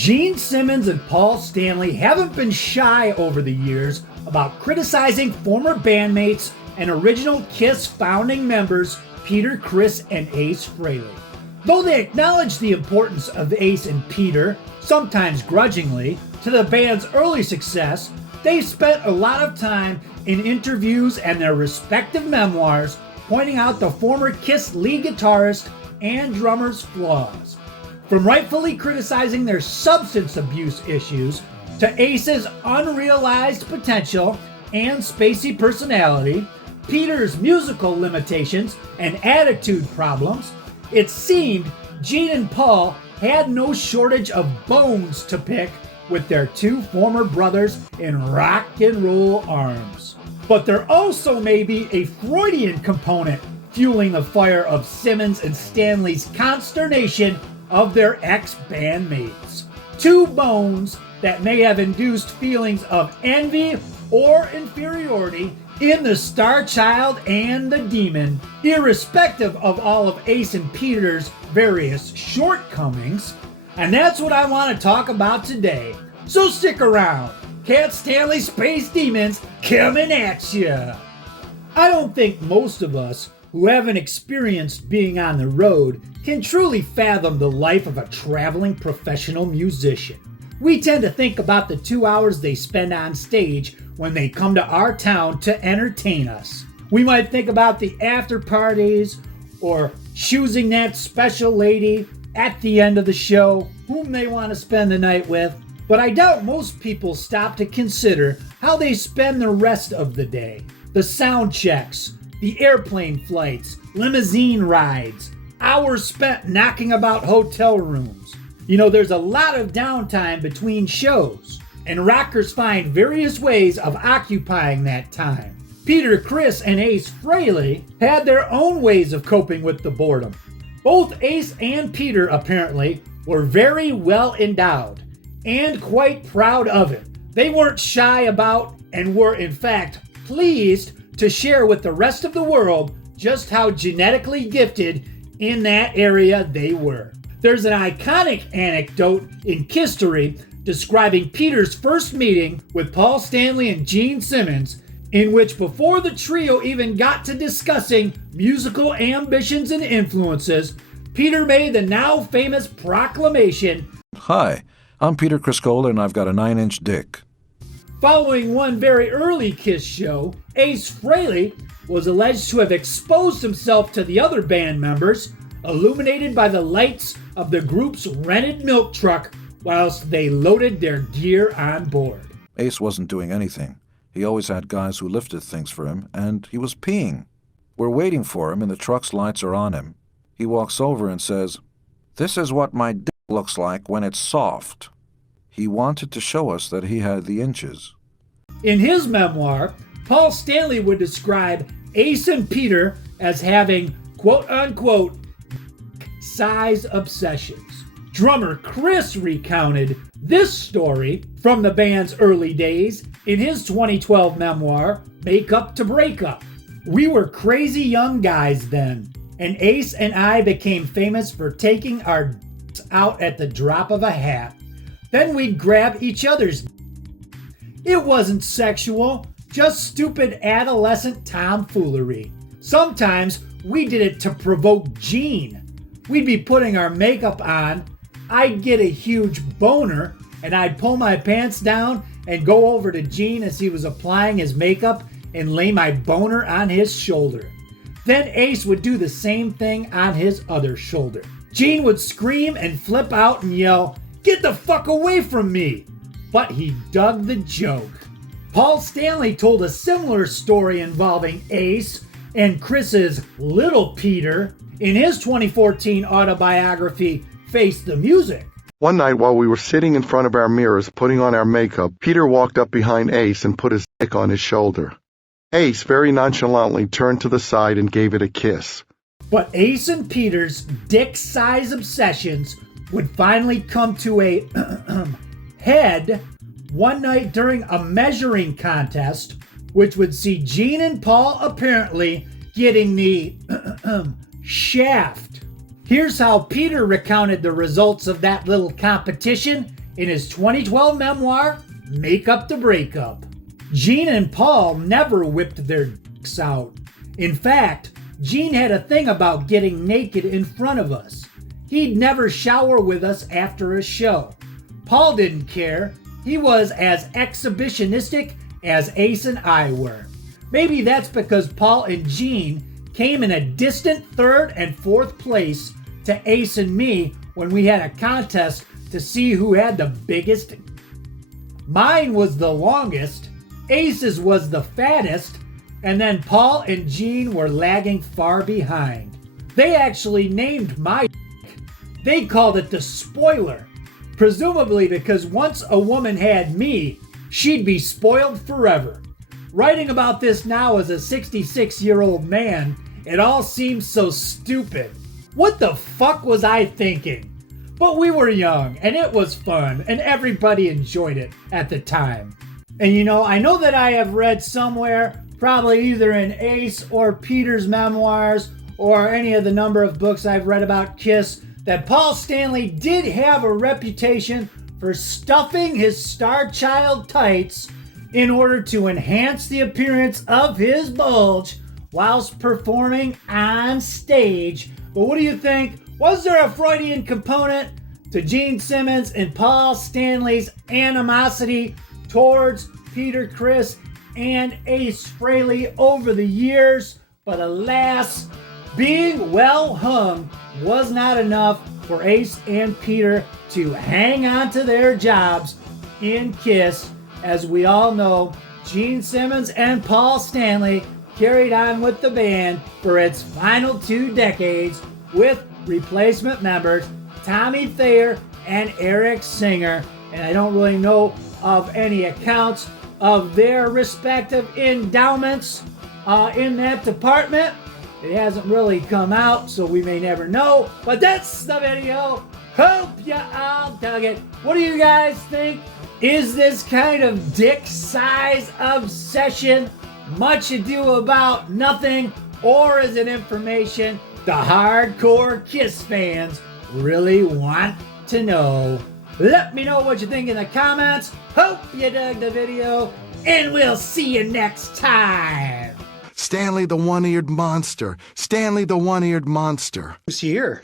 Gene Simmons and Paul Stanley haven't been shy over the years about criticizing former bandmates and original KISS founding members Peter, Chris, and Ace Frehley. Though they acknowledge the importance of Ace and Peter, sometimes grudgingly, to the band's early success, they've spent a lot of time in interviews and their respective memoirs pointing out the former KISS lead guitarist and drummer's flaws. From rightfully criticizing their substance abuse issues to Ace's unrealized potential and spacey personality, Peter's musical limitations and attitude problems, it seemed Gene and Paul had no shortage of bones to pick with their two former brothers in rock and roll arms. But there also may be a Freudian component fueling the fire of Simmons and Stanley's consternation of their ex-bandmates. Two bones that may have induced feelings of envy or inferiority in the Star Child and the Demon, irrespective of all of Ace and Peter's various shortcomings. And that's what I want to talk about today. So stick around. Cat Stanley Space Demons coming at ya. I don't think most of us who haven't experienced being on the road can truly fathom the life of a traveling professional musician. We tend to think about the 2 hours they spend on stage when they come to our town to entertain us. We might think about the after parties or choosing that special lady at the end of the show whom they want to spend the night with, but I doubt most people stop to consider how they spend the rest of the day. The sound checks, the airplane flights, limousine rides, hours spent knocking about hotel rooms. You know, there's a lot of downtime between shows, and rockers find various ways of occupying that time. Peter, Chris, and Ace Frehley had their own ways of coping with the boredom. Both Ace and Peter, apparently, were very well endowed, and quite proud of it. They weren't shy about, and were in fact pleased to share with the rest of the world just how genetically gifted in that area they were. There's an iconic anecdote in history describing Peter's first meeting with Paul Stanley and Gene Simmons, in which before the trio even got to discussing musical ambitions and influences, Peter made the now famous proclamation, "Hi, I'm Peter Criscola and I've got a 9-inch dick." Following one very early KISS show, Ace Frehley was alleged to have exposed himself to the other band members, illuminated by the lights of the group's rented milk truck whilst they loaded their gear on board. Ace wasn't doing anything. He always had guys who lifted things for him, and he was peeing. We're waiting for him and the truck's lights are on him. He walks over and says, "This is what my dick looks like when it's soft." He wanted to show us that he had the inches. In his memoir, Paul Stanley would describe Ace and Peter as having quote-unquote size obsessions. Drummer Chris recounted this story from the band's early days in his 2012 memoir, Make Up to Break Up. "We were crazy young guys then, and Ace and I became famous for taking our out at the drop of a hat. Then we'd grab each other's. It wasn't sexual, just stupid adolescent tomfoolery. Sometimes we did it to provoke Gene. We'd be putting our makeup on, I'd get a huge boner, and I'd pull my pants down and go over to Gene as he was applying his makeup and lay my boner on his shoulder. Then Ace would do the same thing on his other shoulder. Gene would scream and flip out and yell, 'Get the fuck away from me!' But he dug the joke." Paul Stanley told a similar story involving Ace and Chris's Little Peter in his 2014 autobiography, Face the Music. "One night while we were sitting in front of our mirrors putting on our makeup, Peter walked up behind Ace and put his dick on his shoulder. Ace very nonchalantly turned to the side and gave it a kiss. But Ace and Peter's dick-size obsessions would finally come to a head one night during a measuring contest, which would see Gene and Paul apparently getting the shaft. Here's how Peter recounted the results of that little competition in his 2012 memoir, Make Up the Breakup. Gene and Paul never whipped their dicks out. In fact, Gene had a thing about getting naked in front of us. He'd never shower with us after a show. Paul didn't care. He was as exhibitionistic as Ace and I were. Maybe that's because Paul and Gene came in a distant third and fourth place to Ace and me when we had a contest to see who had the biggest. Mine was the longest, Ace's was the fattest, and then Paul and Gene were lagging far behind. They actually named my They called it the spoiler, presumably because once a woman had me, she'd be spoiled forever. Writing about this now as a 66-year-old man, it all seems so stupid. What the fuck was I thinking? But we were young, and it was fun, and everybody enjoyed it at the time. And I know that I have read somewhere, probably either in Ace or Peter's memoirs, or any of the number of books I've read about Kiss, that Paul Stanley did have a reputation for stuffing his Star Child tights in order to enhance the appearance of his bulge whilst performing on stage. But what do you think? Was there a Freudian component to Gene Simmons and Paul Stanley's animosity towards Peter Criss and Ace Frehley over the years? But alas, being well hung was not enough for Ace and Peter to hang on to their jobs in Kiss. As we all know, Gene Simmons and Paul Stanley carried on with the band for its final 2 decades with replacement members Tommy Thayer and Eric Singer, and I don't really know of any accounts of their respective endowments in that department. It hasn't really come out, so we may never know, but that's the video. Hope you all dug it. What do you guys think? Is this kind of dick size obsession much ado about nothing, or is it information the hardcore Kiss fans really want to know? Let me know what you think in the comments. Hope you dug the video, and we'll see you next time. Stanley the one-eared monster. Stanley the one-eared monster. Who's here?